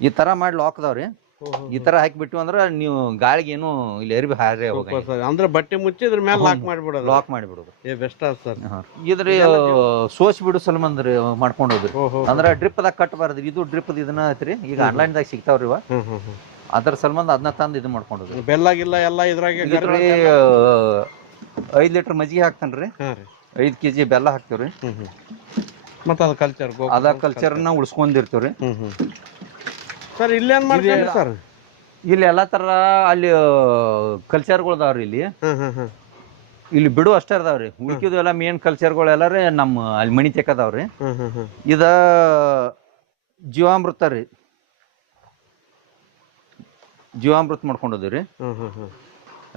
ಈ ತರ ಮಾಡಿ ಲಾಕ್ ಅದಾವ್ರಿ. ಈ ತರ ಹಾಕಿಬಿಟ್ಟು ಅಂದ್ರ ನೀವು ಗಾಳಿಗೆ ಏನು ಇಲ್ಲಿ ಎರಿಬಿ ಹಾರಿ ಅಂದ್ರೆ ಬಟ್ಟೆ ಮುಚ್ಚಿ ಇದ್ರ ಮೇಲೆ ಲಾಕ್ ಮಾಡಿಬಿಡೋದು. ಲಾಕ್ ಮಾಡಿಬಿಡೋದು. ಬೆಸ್ಟ್ ಅದ ಸರ್. ಇದ್ರಿ ಸೋಚ್ ಬಿಡು ಸಲ್ಮಂದ್ರಿ ಮಾಡ್ಕೊಂಡು ಹೋದ್ರಿ. ಅಂದ್ರ ಡ್ರಿಪ್ ದಾಗ ಕಟ್ಟಬಾರ್ದ್ರಿ. ಇದು ಡ್ರಿಪ್ ಇದನ್ನ ಐತ್ರಿ. ಈಗ ಆನ್ಲೈನ್ ದಾಗ ಸಿಗ್ತಾವ್ರಿ ಇವ. ಅದ್ರ ಸಲ್ಮಂದ್ ಅದನ್ನ ತಂದು ಇದು ಮಾಡ್ಕೊಂಡೋದ್ರಿ. ಬೆಲ್ಲ ಗಿಲ್ಲ ಎಲ್ಲ ಇದ್ರಾಗೆ 5 ಲೀಟರ್ ಮಜ್ಜಿಗೆ ಹಾಕ್ತಾನ್ರಿ. 5 kg ಬೆಲ್ಲ ಹಾಕ್ತಿವ್ರಿ. ಮತ್ತ ಅದ ಕಲ್ಚರ್ ಅದ ಕಲ್ಚರ್ನ ಉಳಿಸ್ಕೊಂಡಿರ್ತೀವ್ರಿ. ಸರ್ ಇಲ್ಲಿ ಏನ್ ಮಾಡ್ತೀರಿ ಸರ್? ಇಲ್ಲಿ ಎಲ್ಲಾ ತರ ಅಲ್ಲಿ ಕಲ್ಚರ್ಗಳು ಅದಾವ್ರಿ. ಇಲ್ಲಿ ಬಿಡು ಅಷ್ಟೇ ಅದಾವ್ರಿ. ಉಳ್ಕಿದು ಎಲ್ಲ ಮೇನ್ ಕಲ್ಚರ್ಗಳು ಎಲ್ಲಾರಿ ನಮ್ಮ ಅಲ್ಲಿ ಮಣಿ ತೆಕ್ಕದಾವ್ರಿ. ಇದ ಜೀವಾಮೃತ ರೀ. ಜೀವಾಮೃತ ಮಾಡ್ಕೊಂಡೋದ್ರಿ.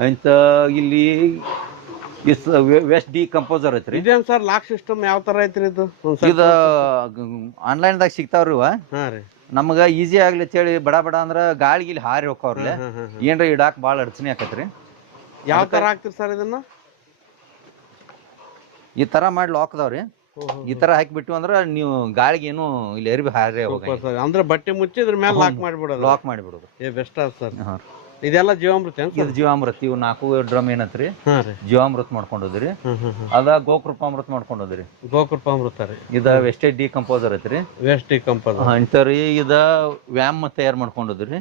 ಅಂತ ಇಲ್ಲಿ ವೆಸ್ಟ್ ಡಿ ಕಂಪೋಸರ್ ಐತ್ರಿ. ಇದೇನ್ ಸರ್ ಲಾಕ್ ಸಿಸ್ಟಮ್ ಯಾವ ತರ ಐತ್ರಿ ಇದು? ಇದ ಆನ್ಲೈನ್ ದಾಗ ಸಿಗ್ತಾವ್ರಿ. ನಮಗ ಈಸಿ ಆಗ್ಲಿ ಅಂತೇಳಿ ಬಡ ಬಡ ಅಂದ್ರ ಗಾಳಿಗೆ ಇಲ್ಲಿ ಹಾರಿ ಹೋಗ್ತಾವ್ರಿ. ಏನ್ರ ಇಡಾಕ್ ಬಾಳ ಅಡಚಣೆ ಆಕತ್ರಿ. ಯಾವ ತರ ಹಾಕ್ತಿರಿ ಸರ್ ಇದನ್ನ? ಈ ತರ ಮಾಡಿ ಲಾಕ್ ಅದಾವ್ರಿ. ಈ ತರ ಹಾಕಿಬಿಟ್ಟು ಅಂದ್ರ ನೀವು ಗಾಳಿಗೆ ಏನು ಇಲ್ಲಿ ಎರಿಬಿ ಹಾರಿ ಅಂದ್ರೆ ಬಟ್ಟೆ ಮುಚ್ಚಿ ಇದ್ರ ಮೇಲೆ ಲಾಕ್ ಮಾಡಿಬಿಡೋದು. ಲಾಕ್ ಮಾಡಿಬಿಡೋದು. ಬೆಸ್ಟ್ ಅದ ಸರ್. ಇದೆಲ್ಲ ಜೀವಾಮೃತ? ಇದು ಜೀವಾಮೃತ. ಇವು 4 ಡ್ರಮ್ ಏನತ್ರಿ ಜೀವಾಮೃತ ಮಾಡ್ಕೊಂಡೋದ್ರಿ. ಅದ ಗೋಕೃಪಾಮೃತ ಮಾಡ್ಕೊಂಡೋದ್ರಿ. ಗೋಕೃಪಾಮೃತ ರೀ. ಇದ ವೆಸ್ಟೇಜ್ ಡಿಕಂಪೋಸರ್ ಐತ್ರಿ. ವೆಸ್ಟ್ ಡಿಕಂಪೋಸರ್ ಇಂಥವ್ರಿ. ಇದ ವ್ಯಾಮ್ ತಯಾರು ಮಾಡ್ಕೊಂಡೋದ್ರಿ.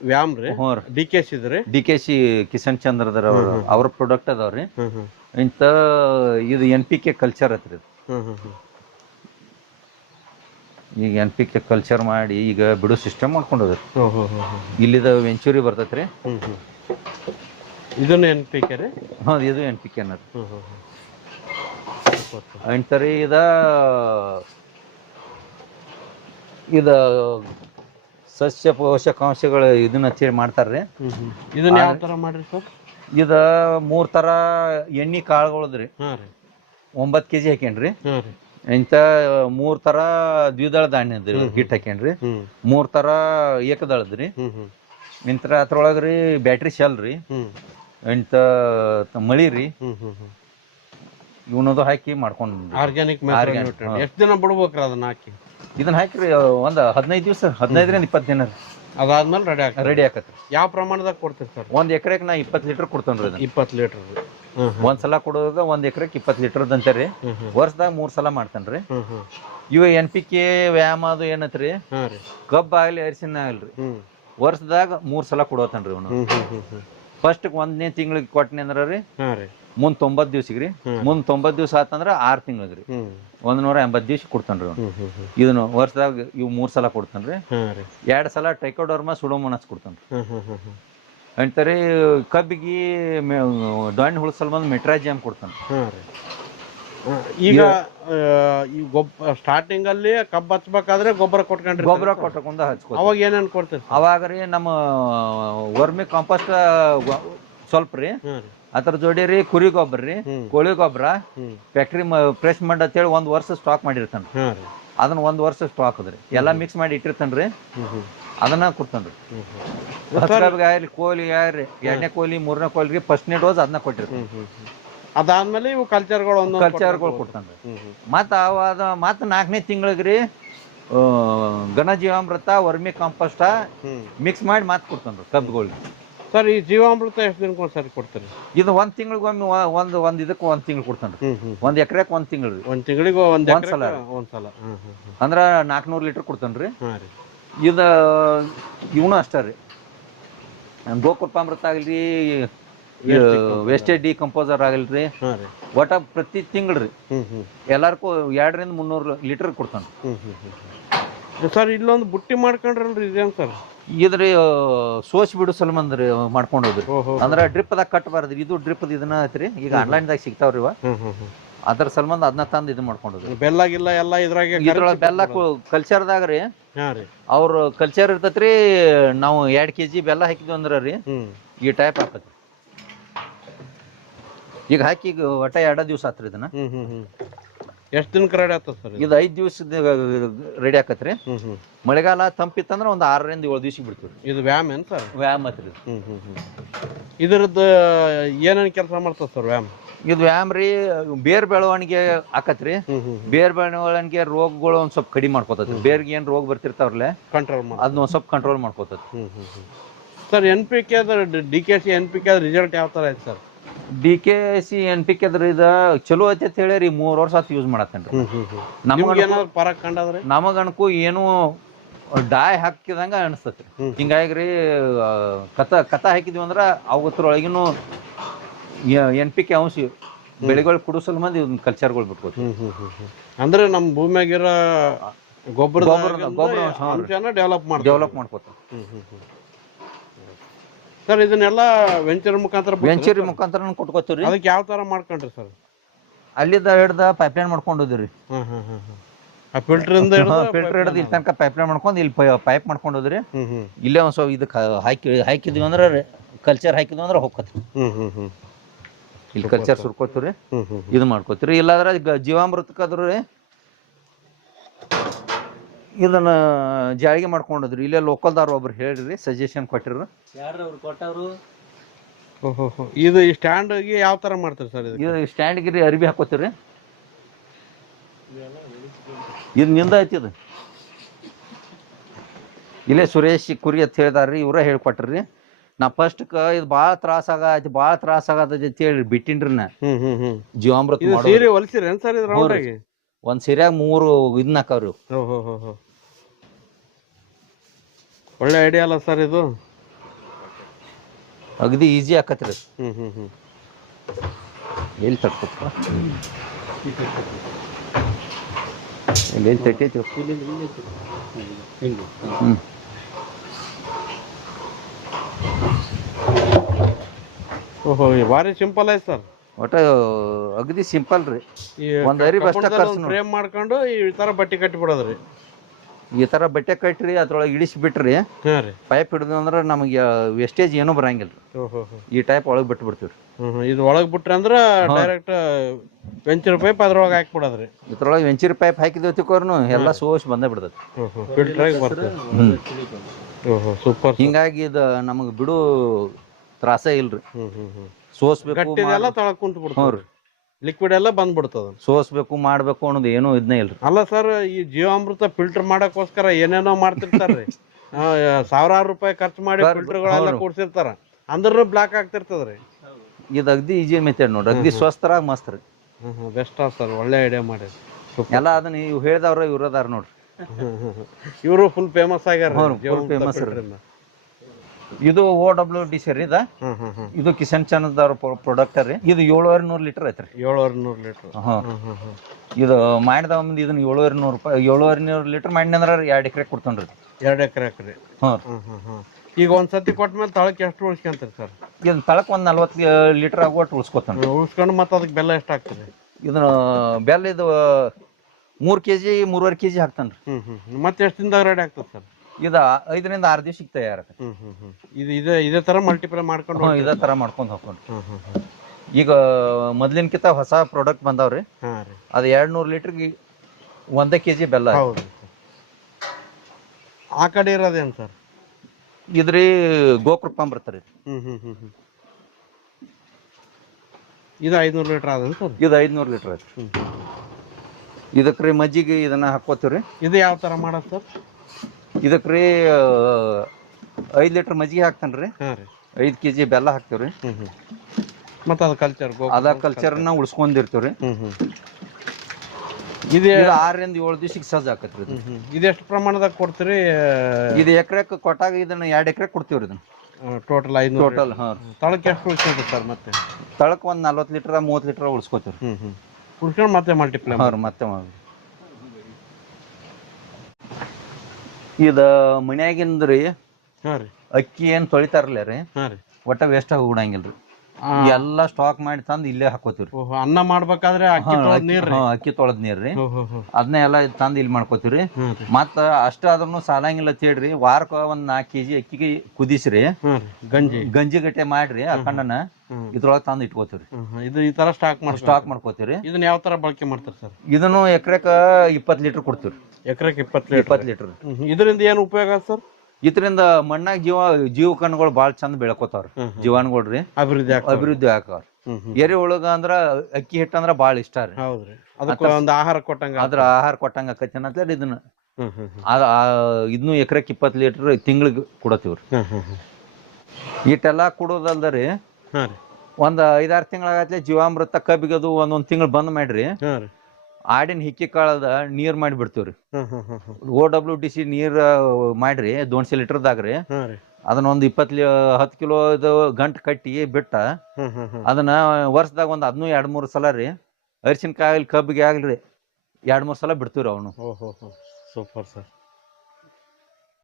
ವ್ಯಾಮ್ ರೀ. DKC ಇದ್ರಿ. DKC ಕಿಸನ್ ಚಂದ್ರದರ ಅವ್ರ ಪ್ರಾಡಕ್ಟ್ ಅದಾವ್ರಿ. ಇಂಥ ಇದು NPK ಕಲ್ಚರ್ ಐತ್ರಿ. ಈಗ NPK ಕಲ್ಚರ್ ಮಾಡಿ ಈಗ ಬಿಡು ಸಿಸ್ಟಮ್ ಮಾಡ್ಕೊಂಡೋದ್ರಿ. ಇಲ್ಲಿದ ವೆಂಚೂರಿ ಬರ್ತೈತ್ರಿ. ಇದನ್ನ NPK ರೀ. ಹೌದು, ಇದು NPK ಅನ್ನೋದು. ಅಂತಾರಿ ಇದ ಸಸ್ಯ ಪೋಷಕಾಂಶಗಳು ಇದನ್ನ ಹಚ್ಚಿ ಮಾಡ್ತಾರ್ರಿ. ಇದನ್ನ ಯಾವ ತರ ಮಾಡ್ರಿ ಸರ್? ಇದ 3 ತರ ಎಣ್ಣಿ ಕಾಳುಗಳದ್ರಿ. 9 kg ಹಾಕೇನ್ರಿ. ಇಂಥ 3 ತರ ದ್ವಿದಳ ಧಾನ್ಯದ್ರಿ ಹಿಟ್ ಹಾಕೇನ್ರಿ. 3 ತರ ಏಕದಳದ್ರಿ. ಇಂಥ ಅದ್ರೊಳಗ್ರಿ ಬ್ಯಾಟ್ರಿ ಶೆಲ್ ರೀ. ಇಂಥ ಮಳಿ ರೀ. ಇವನದು ಹಾಕಿ ಮಾಡ್ಕೊಂಡ್ ಆರ್ಗ್ಯಾನಿಕ್. ಎಷ್ಟು ದಿನ ಬಿಡ್ಬೇಕ್ರಿ ಅದನ್ನ ಹಾಕಿ? ಇದನ್ನ ಹಾಕಿರಿ ಒಂದ್ 15 ದಿವಸ, 15ರಿಂದ 20 ದಿನ ರೀ. ಅದಾದ್ಮೇಲೆ ರೆಡಿ ಆಕತ್ರಿ. ಯಾವ ಪ್ರಮಾಣದಾಗ ಕೊಡ್ತೀರಿ ಸರ್? 1 ಎಕರೆಗೆ ನಾ 20 ಲೀಟರ್ ಕೊಡ್ತೇನ್ರಿ. 20 ಲೀಟರ್ ಒಂದ್ಸಲ ಕೊಡೋದ 1 ಎಕರೆಗೆ 20 ಲೀಟರ್ ಅಂತಾರಿ. ವರ್ಷದಾಗ 3 ಸಲ ಮಾಡ್ತೇನ್ರಿ. ಇವ NPK ವ್ಯಾಯಾಮ ಅದು ಏನತ್ರಿ, ಕಬ್ಬ ಆಗ್ಲಿ ಅರಿಶಿನ ಆಗ್ಲ್ರಿ, ವರ್ಷದಾಗ 3 ಸಲ ಕೊಡೋತನ್ರಿ ಅವನು. ಫಸ್ಟ್ 1ನೇ ತಿಂಗಳಿಗೆ ಕೊಟ್ಟನಿ ಅಂದ್ರ ರೀ ಮುಂದ್ 90 ದಿವ್ಸಿಗ್ರಿ. ಮುಂದ್ 90 ದಿವ್ಸ ಆತಂದ್ರ 6 ತಿಂಗಳಿಗ್ರಿ 180 ದಿವ್ಸ ಕೊಡ್ತಾನ್ರಿ ಅವ್ನು. ಇದನ್ನು ವರ್ಷದಾಗ ಇವ್ 3 ಸಲ ಕೊಡ್ತಾನ್ರಿ. 2 ಸಲ ಟ್ರೈಕೋಡರ್ಮಾ ಸುಡೋಮೋನಾಸ್ ಕೊಡ್ತಾನ್ರಿ. ಅಂತಾರಿ ಕಬ್ಬಿಗೆ ಡೊಣ್ಣ ಹುಳ ಸಲ್ಮಂದ್ ಮೆಟ್ರಾಜಿಯಮ್ ಕೊಡ್ತಾನೆ. ಈಗ ಸ್ಟಾರ್ಟಿಂಗ್ ಅಲ್ಲಿ ಕಬ್ಬು ಹಚ್ಬೇಕಾದ್ರೆ ಗೊಬ್ಬರ ಕೊಟ್ಕೊಂಡು ಹಚ್ಕೊ. ಅವಾಗ ಏನೇನ್ ಕೊಡ್ತೀರಿ? ಅವಾಗ ರೀ ನಮ್ಮ ವರ್ಮಿ ಕಾಂಪೋಸ್ಟ್ ಸ್ವಲ್ಪ ರೀ, ಅದ್ರ ಜೋಡಿ ರೀ ಕುರಿ ಗೊಬ್ಬರ ರೀ, ಕೋಳಿ ಗೊಬ್ಬರ, ಫ್ಯಾಕ್ಟ್ರಿ ಫ್ರೆಶ್ ಮಡ್ ಅಂತೇಳಿ 1 ವರ್ಷ ಸ್ಟಾಕ್ ಮಾಡಿರ್ತಾನ. ಅದನ್ನ 1 ವರ್ಷ ಸ್ಟಾಕ್ ಅದ್ರಿ ಎಲ್ಲಾ ಮಿಕ್ಸ್ ಮಾಡಿ ಇಟ್ಟಿರ್ತಾನ್ರಿ. ಅದನ್ನ ಕೊಡ್ತಾನ್ರಿ. ಆಗ್ಲಿ ಕೋಲಿಗೆ ಆಗ್ರಿ 2ನೇ ಕೋಲಿ 3ನೇ ಕೋಲಿಗೆ 1ನೇ ಡೋಸ್ ಅದನ್ನ ಕೊಟ್ಟಿರ್ತಾನೆ. ಅದಾದ್ಮೇಲೆ ಇವು ಕಲ್ಚರ್ಗಳು ಕೊಡ್ತಾನ್ರಿ. ಮತ್ತ ಮತ್ತ 4ನೇ ತಿಂಗಳಿಗ್ರಿ ಘನ ಜೀವಾಮೃತ ವರ್ಮಿ ಕಾಂಪೋಸ್ಟ್ ಮಿಕ್ಸ್ ಮಾಡಿ ಮಾತ್ ಕೊಡ್ತಾನ್ರಿ ಕಬ್ಬುಗಳಿಗೆ. ಸರ್ ಈ ಜೀವಾಮೃತ ಎಷ್ಟು ದಿನಕ್ಕೊಂದ್ಸರಿ ಕೊಡ್ತಾರೆ? ಇದು 1 ತಿಂಗಳಿಗೊಮ್ಮೆ ಒಂದ್ ಇದಕ್ಕೆ 1 ತಿಂಗಳು ಕೊಡ್ತಾನ್ರಿ. 1 ಎಕರೆಗೆ 1 ತಿಂಗಳು ರೀ. 1 ತಿಂಗಳಿಗೆ ಒಂದ್ಸಲ ಅಂದ್ರ 400 ಲೀಟರ್ ಕೊಡ್ತಾನ್ರಿ. ಇದ ಇವನು ಅಷ್ಟ ರೀ. ಗೋಕೃಪಾಮೃತ ಆಗಲ್ರಿ, ವೆಸ್ಟೇಜ್ ಡಿಕಂಪೋಸರ್ ಆಗಲ್ರಿ, ಒಟ್ಟ ಪ್ರತಿ ತಿಂಗಳ್ರಿ ಎಲ್ಲಾರ್ಗೂ 200ರಿಂದ 300 ಲೀಟರ್ ಕೊಡ್ತಾನ. ಸರ್ ಇಲ್ಲೊಂದು ಬುಟ್ಟಿ ಮಾಡ್ಕೊಂಡ್ರಲ್ರಿ, ಇದೇನ್ ಸರ್? ಇದ್ರಿ ಸೋಚ್ ಬಿಡು ಸಲ್ಮಂದ್ರಿ ಮಾಡ್ಕೊಂಡೋದ್ರಿ. ಅಂದ್ರ ಡ್ರಿಪ್ ದಾಗ ಕಟ್ಟಬಾರ್ದ್ರಿ. ಇದು ಡ್ರಿಪ್ ಇದನ್ನ ಐತ್ರಿ. ಈಗ ಆನ್ಲೈನ್ ದಾಗ ಸಿಗ್ತಾವ್ರಿ ಇವ. ಅದ್ರ ಸಲ್ಮಂದ್ ಅದನ್ನ ತಂದು ಇದು ಮಾಡ್ಕೊಂಡೋದ್ರಿ. ಬೆಲ್ಲ ಗಿಲ್ಲ ಎಲ್ಲ ಇದ್ರಾಗೆ ಬೆಲ್ಲ ಕಲ್ಚರ್ದಾಗ ರೀ. ಅವ್ರ ಕಲ್ಚರ್ ಇರ್ತೈತ್ರಿ. ನಾವು 2 kg ಬೆಲ್ಲ ಹಾಕಿದ್ವಿ ಅಂದ್ರ ರೀ ಈ ಟೈಪ್ ಹಾಕತ್ರಿ. ಈಗ ಹಾಕಿ ಈಗ ಒಟ್ಟ 2 ದಿವಸ ಆತ್ರಿ ಇದನ್ನ. ಎಷ್ಟು ದಿನಕ್ಕೆ ರೆಡಿ ಆಗ್ತದೆ ಸರ್ ಇದು? 5 ದಿವಸದ ರೆಡಿ ಆಕತ್ರಿ. ಮಳೆಗಾಲ ತಂಪಿತ್ತಂದ್ರ ಒಂದ್ 6ರಿಂದ 7 ದಿವಸ ಬಿಡ್ತೀವಿ. ಇದು ವ್ಯಾಮ್ ಏನ್ ಸರ್? ವ್ಯಾಮ್ ಐತ್ರಿ. ಇದ್ರದ್ದು ಏನೇನು ಕೆಲಸ ಮಾಡ್ತದೆ ಸರ್ ವ್ಯಾಮ್? ಇದು ವ್ಯಾಯಾಮ ರೀ ಬೇರ್ ಬೆಳವಣಿಗೆ ಆಕತ್ರಿ. ಬೇರ್ ಬೆಳವಣಿಗೆ ರೋಗಗಳು ಒಂದ್ ಸ್ವಲ್ಪ ಕಡಿಮೆ ಮಾಡ್ಕೋತೈತಿ. ಬೇರ್ಗೆ ಏನ್ ರೋಗ ಬರ್ತಿರ್ತಾವ್ರಲ್ಲ ಕಂಟ್ರೋಲ್ ಮಾಡಿ. ಅದನ್ನ ಒಂದ್ ಸ್ವಲ್ಪ ಕಂಟ್ರೋಲ್ ಮಾಡ್ಕೋತೈತಿ. Sir NPK DKC NPK result ಯಾವ ತರ ಐತೆ ಸರ್? DKC NPK ಅದ್ರ ಇದ ಚಲೋ ಐತಿ ಅಂತ ಹೇಳಿ 3 ವರ್ಷ ಆತ್ ಯೂಸ್ ಮಾಡತ್ತೇನ್ರಿ. ಏನಾದ್ರು ಫರಕ್ ಕಂಡದ್ರಿ? ನಮಗಣಕು ಏನು ಡಾಯ್ ಹಾಕಿದಂಗ ಅನಿಸ್ತತ್ರಿ. ಹಿಂಗಾಗಿ ಕಥ ಹಾಕಿದ್ವಿ ಅಂದ್ರ ಅವತ್ರೊಳಗಿನು NPK ಅಂಶ ಬೆಳೆಗಳು ಕುಡಿಸಲ್ ಮಂದಿ ಕಲ್ಚರ್ಗಳು ಬಿಟ್ಕೋತೀವಿ. ಅಂದ್ರೆ ನಮ್ಮ ಭೂಮಿಯಾಗಿರೋ ಗೊಬ್ಬರ ಡೆವಲಪ್ ಮಾಡ್ಕೋತೀವಿ. ಸರ್ ಇದನ್ನೆಲ್ಲ ವೆಂಚರ್ ಮುಖಾಂತರ ಕೊಟ್ಕೋತೀವ್ರಿ. ಅದಕ್ಕೆ ಯಾವ ತರ ಮಾಡ್ಕೊಂಡ್ರಿ ಸರ್? ಅಲ್ಲಿದ್ದ ಹಿಡ್ದ ಪೈಪ್ಲೈನ್ ಮಾಡ್ಕೊಂಡೋದ್ರಿ. ಫಿಲ್ಟರ್ ಹಿಡ್ದು ಇಲ್ಲಿ ತನಕ ಪೈಪ್ಲೈನ್ ಮಾಡ್ಕೊಂಡು ಇಲ್ಲಿ ಪೈಪ್ ಮಾಡ್ಕೊಂಡೋದ್ರಿ. ಇಲ್ಲೇ ಒಂದ್ ಸ್ವಲ್ಪ ಇದಕ್ಕೆ ಹಾಕಿದ್ವಿ ಅಂದ್ರೆ ಕಲ್ಚರ್ ಹಾಕಿದ್ವಿ ಅಂದ್ರೆ ಹೋಗ್ಕತ್ರಿ. ಇಲ್ಲಿ ಕಲ್ಚರ್ ಸುರ್ಕೋತೀವ್ರಿ, ಇದು ಮಾಡ್ಕೋತೀರಿ. ಇಲ್ಲಾಂದ್ರೆ ಜೀವಾಮೃತಕ್ಕಾದ್ರೂ ಇದನ್ನ ಜಾಳಿಗೆ ಮಾಡ್ಕೊಂಡೋದ್ರಿ. ಇಲ್ಲೇ ಲೋಕಲ್ದಾರ ಒಬ್ರು ಹೇಳ್ರಿ, ಸಜೆಷನ್ ಕೊಟ್ಟಿರು. ಇದು ಸ್ಟ್ಯಾಂಡ್ಗೆ ಯಾವ ತರ ಮಾಡ್ತೀರಿ ಸರ್? ಇದು ಸ್ಟ್ಯಾಂಡ್ಗೆ ಅರ್ಬಿ ಹಾಕೋತೀರಿ. ಇದು ನಿಂದ ಐತಿ. ಇದು ಇಲ್ಲೇ ಸುರೇಶ್ ಕುರಿ ಅಂತ ಹೇಳಿದಾರ್ರಿ, ಇವ್ರ ಹೇಳ್ಕೊಟ್ರಿ. ನಾ ಫಸ್ಟ್ ಇದು ಭಾಳ ತ್ರಾಸ ಆಗತೈತಿ ಅಂತ ಹೇಳಿ ಬಿಟ್ಟಿನ್ರಿ. ನಾ ಜೀವಾಮೃತ ಒಂದ್ ಸೀರೆಯಾಗ 3 ಇದನ್ನ ಹಾಕವ್ರಿ. ಒಳ್ಳೆ ಐಡಿಯಾ ಅಲ್ಲ ಸರ್ ಇದು? ಅಗದಿ ಈಜಿ ಆಕತ್ರಿ. ಎಲ್ಲಿ ತಟ್ಕೊತ ಎಲ್ಲಿ ತಟ್ಟೈತಿ. ಓಹೋ, ಭಾರಿ ಸಿಂಪಲ್ ಐತೆ ಸರ್. ಒಟ್ಟ ಅಗದಿ ಸಿಂಪಲ್ ರೀ. ಒಂದ್ ಅರಿ ಅಷ್ಟ ಫ್ರೇಮ್ ಮಾಡ್ಕೊಂಡು ಈ ತರ ಬಟ್ಟೆ ಕಟ್ಟಿ ಬಿಡೋದ್ರಿ. ಈ ತರ ಬಟ್ಟೆ ಕಟ್ಟ್ರಿ ಅದ್ರೊಳಗೆ ಇಳಿಸಿ ಬಿಟ್ರಿ, ಪೈಪ್ ಹಿಡಿದು ಅಂದ್ರೆ ನಮಗೆ ವೇಸ್ಟೇಜ್ ಏನೂ ಬರಂಗಿಲ್ಲ. ಈ ಟೈಪ್ ಒಳಗೆ ಬಿಟ್ಟು ಬಿಡ್ತೀವ್ರಿ. ಇದು ಒಳಗೆ ಬಿಟ್ರಿ ಅಂದ್ರೆ ಡೈರೆಕ್ಟ್ ವೆಂಚರ್ ಪೈಪ್ ಅದ್ರೊಳಗೆ ಹಾಕಿ ಇದ್ರೊಳಗೆ ವೆಂಚರ್ ಪೈಪ್ ಹಾಕಿದೇವ್ ತಿಕ್ಕೋರ್ನು ಎಲ್ಲ ಸೋಸ್ ಬಂದೇ ಬಿಡ್ತೈತಿ. ಸೂಪರ್. ಹಿಂಗಾಗಿ ಇದು ನಮಗೆ ಬಿಡು ತ್ರಾಸೇ ಇಲ್ರಿ. ಸೋಸ್ಬೇಕು, ಲಿಕ್ವಿಡ್ ಎಲ್ಲ ಬಂದ್ಬಿಡ್ತದ. ಸೋಸ್ಬೇಕು ಮಾಡ್ಬೇಕು ಅನ್ನೋದು ಏನೂ ಇದನ್ನೇ ಇಲ್ರಿ. ಅಲ್ಲ ಸರ್, ಈ ಜೀವಾಮೃತ ಫಿಲ್ಟರ್ ಮಾಡಕ್ಕೋಸ್ಕರ ಏನೇನೋ ಮಾಡ್ತಿರ್ತಾರ್ರಿ. ಸಾವಿರಾರು ರೂಪಾಯಿ ಖರ್ಚು ಮಾಡಿ ಫಿಲ್ಟರ್ಗಳೆಲ್ಲ ಕೂಡ್ಸಿರ್ತಾರ, ಅಂದ್ರೂ ಬ್ಲಾಕ್ ಆಗ್ತಿರ್ತದ್ರಿ. ಇದು ಅಗ್ದಿ ಈಜಿ ಮೆಥಡ್ ನೋಡ್ರಿ, ಅಗ್ದಿ ಸ್ವಸ್ಥರಾಗ ಮಸ್ತ್ ರೀ. ಬೆಸ್ಟ್ ಸರ್, ಒಳ್ಳೆ ಐಡಿಯಾ ಮಾಡಿ. ಎಲ್ಲ ಅದನ್ನ ನೀವು ಹೇಳಿದವ್ರ ಇವ್ರದಾರ ನೋಡ್ರಿ. ಇವರು ಫುಲ್ ಫೇಮಸ್ ಆಗ್ಯಾರ. ಫೇಮಸ್. ಇದು OWDC ರೀ. ಇದು ಕಿಸಾನ್ ಚಾನಲ್ದವ್ರ ಪ್ರಾಡಕ್ಟ್ ರೀ. ಇದು 7,100 ಲೀಟರ್ ಐತ್ರಿ. 7,100 ಲೀಟರ್. ಇದು ಮಾಡಿದ ಮುಂದೆ ಇದನ್ನ 7,200 ರೂಪಾಯಿ 7,200 ಲೀಟರ್ ಮಾಡಿ ಅಂದ್ರೆ 2 ಎಕರೆ ಕೊಡ್ತಾನ್ರಿ. 2 ಎಕರೆ ಹಾಕ್ರಿ. ಈಗ ಒಂದ್ಸತಿ ಕೊಟ್ಟ ಮೇಲೆ ತಳಕ್ಕೆ ಎಷ್ಟು ಉಳಿಸ್ಕೊಂತೀರಿ ಸರ್? ಇದನ್ನ ತಳಕ್ 40 ಲೀಟರ್ ಆಗುವಟ್ಟು ಉಳಿಸ್ಕೊತಾನೆ. ಉಳಿಸ್ಕೊಂಡು ಮತ್ತೆ ಅದಕ್ಕೆ ಬೆಲ್ಲ ಎಷ್ಟು ಹಾಕ್ತದೆ? ಇದನ್ನ ಬೆಲ್ಲ ಇದು 3 kg 3.5 kg ಹಾಕ್ತಾನ್ರಿ. ಮತ್ತೆ ಎಷ್ಟು ದಿನದಾಗ ರೆಡಿ ಆಗ್ತದೆ ಸರ್? ಇದು 5 ರಿಂದ 6 ದಿವಸಕ್ಕೆ ತಯಾರಾಗತ್ತೆ. ಇದೇ ತರ ಮಲ್ಟಿಪ್ಲೈ ಮಾಡ್ಕೊಂಡು ಇದೇ ತರ ಮಾಡ್ಕೊಂಡು ಹೋಗ್ಕೊಂಡು. ಈಗ ಮೊದ್ಲಿನಕಿಂತ ಹೊಸ ಪ್ರಾಡಕ್ಟ್ ಬಂದಾವ್ರಿ. ಅದು 200 ಲೀಟರ್ಗೆ 1 kg ಬೆಲ್ಲ. ಆ ಕಡೆ ಇರೋದೇನು ಸರ್? ಇದ್ರಿ ಗೋಕೃಪಾಮೃತ ರೀ. ಇದು 500 ಲೀಟರ್ ಅದ ಸರ್? ಇದು 500 ಲೀಟರ್ ಐತಿ. ಇದಕ್ರಿ ಮಜ್ಜಿಗೆ ಇದನ್ನ ಹಾಕೋತೀವ್ರಿ. ಇದು ಯಾವ ತರ ಮಾಡೋದು ಸರ್? ಇದಕ್ರಿ 5 ಲೀಟರ್ ಮಜ್ಜಿಗೆ ಹಾಕ್ತಾನ್ರಿ. 5 kg ಬೆಲ್ಲ ಹಾಕ್ತಿವ್ರಿ. ಮತ್ತೆ ಅದು ಕಲ್ಚರ್ನ ಉಳಿಸ್ಕೊಂಡಿರ್ತೀವ್ರಿ. ಇದು 6 ರಿಂದ 7 ದಿವಸಕ್ಕೆ ಸಜ್ಜ ಆಕತ್ರಿ. ಇದು ಎಷ್ಟು ಪ್ರಮಾಣದಾಗ ಕೊಡ್ತೀರಿ? ಇದು ಎಕರೆಕ್ ಕೊಟ್ಟಾಗ ಇದನ್ನ 2 ಎಕರೆ ಕೊಡ್ತೀವ್ರಿ. ಇದನ್ನ ಟೋಟಲ್ 500. ಟೋಟಲ್ ತಳಕ್ಕೆ ಎಷ್ಟು ಉಳಿಸ್ಕೊಂತೀರಿ ಸರ್? ಮತ್ತೆ ತಳಕ್ 40 ಲೀಟರ್ 30 ಲೀಟರ್ ಉಳಿಸ್ಕೋತೀವ್ರಿ. ಉಳಿಸ್ಕೊಂಡು ಮತ್ತೆ ಮಲ್ಟಿಪ್ಲೈ ಮತ್ತೆ ಇದು ಮನ್ಯಾಗಿಂದ್ರಿ ಅಕ್ಕಿ ಏನ್ ತೊಳಿತಾರಲ್ಲ ರೀ, ಒಟ್ಟ ವೇಸ್ಟ್ ಆಗಿ ಬಿಡಂಗಿಲ್ರಿ. ಎಲ್ಲ ಸ್ಟಾಕ್ ಮಾಡಿ ತಂದು ಇಲ್ಲೇ ಹಾಕೋತೀವ್ರಿ. ಅನ್ನ ಮಾಡ್ಬೇಕಾದ್ರೆ ಅಕ್ಕಿ ತೊಳೆದ್ ನೀರ್ರಿ, ಅದನ್ನ ಎಲ್ಲ ತಂದು ಇಲ್ಲಿ ಮಾಡ್ಕೋತೀವ್ರಿ. ಮತ್ತ ಅಷ್ಟ ಆದ್ರೂ ಸಾಲಂಗಿಲ್ಲ ಅಂತ ಹೇಳ್ರಿ, ವಾರಕ್ಕ 4 kg ಅಕ್ಕಿಗೆ ಕುದಿಸ್ರಿ, ಗಂಜಿ ಗಟ್ಟೆ ಮಾಡ್ರಿ, ಅಖಂಡನ ಇದ್ರೊಳಗೆ ತಂದು ಇಟ್ಕೋತೀವ್ರಿ. ಇದು ಈ ತರ ಸ್ಟಾಕ್ ಮಾಡ್ಕೋತೀವ್ರಿ. ಇದನ್ನ ಯಾವ ತರ ಬಳಕೆ ಮಾಡ್ತಾರೆ ಸರ್? ಇದನ್ನು ಎಕರೆಕ 20 ಲೀಟರ್ ಕೊಡ್ತೀವ್ರಿ. ಎಕರೆಕ್ಕೆ 20 ಲೀಟರ್. ಇದರಿಂದ ಏನು ಉಪಯೋಗ ಸರ್? ಇದರಿಂದ ಮಣ್ಣಾಗ ಜೀವ ಕಣ್ಣುಗಳು ಬಾಳ ಚಂದ ಬೆಳ್ಕೋತಾವ್ರಿ. ಜೀವಾಣುಗಳ್ರಿ ಅಭಿವೃದ್ಧಿ ಆಕಾವ್ರಿ. ಎರೆಹುಳಗ ಅಂದ್ರ ಅಕ್ಕಿ ಹಿಟ್ಟ ಅಂದ್ರ ಬಾಳ ಇಷ್ಟ ರೀ. ಹೌದ್ರಿ, ಅದಕ್ಕ ಒಂದ್ ಆಹಾರ ಕೊಟ್ಟಂಗ. ಅದ್ರ ಆಹಾರ ಕೊಟ್ಟಂಗ ಆಕೈತಿ ಅಂತೇಳಿ ಇದನ್ನ ಹ್ಮ್ ಹ್ಮ್ ಇದನ್ನು ಎಕರೆಕ್ 20 ಲೀಟರ್ ತಿಂಗಳಿಗೆ ಕೊಡತೀವ್ರಿ. ಇಟ್ಟೆಲ್ಲಾ ಕುಡೋದಲ್ದರಿ ಹಾ ರೀ ಒಂದ್ 5-6 ತಿಂಗಳಾಗತ್ಲೆ ಜೀವಾಮೃತ ಕಬ್ಬಿಗೆ ಅದು ಒಂದೊಂದ್ ತಿಂಗಳು ಬಂದ್ ಮಾಡ್ರಿ. ಹಾ ರೀ ಆಡಿನ ಹಿಕ್ಕಿ ಕಾಳದ ನೀರ್ ಮಾಡಿ ಬಿಡ್ತೀವ್ರಿ. OWDC ನೀರ್ ಮಾಡ್ರಿ 200 ಲೀಟರ್ದಾಗ್ರಿ. ಹಾ ರೀ ಅದನ್ನ ಒಂದ್ 10 ಕಿಲೋ ಗಂಟ್ ಕಟ್ಟಿ ಬಿಟ್ಟ ಅದನ್ನ ವರ್ಷದಾಗ ಒಂದ್ 2-3 ಸಲ ರೀ ಅರಿಶಿನಕಾಯಿ ಕಬ್ಬಿಗೆ ಆಗ್ಲಿ 2-3 ಸಲ ಬಿಡ್ತೀವ್ರಿ ಅವನು. ಓಹೋ ಸೂಪರ್ ಸರ್.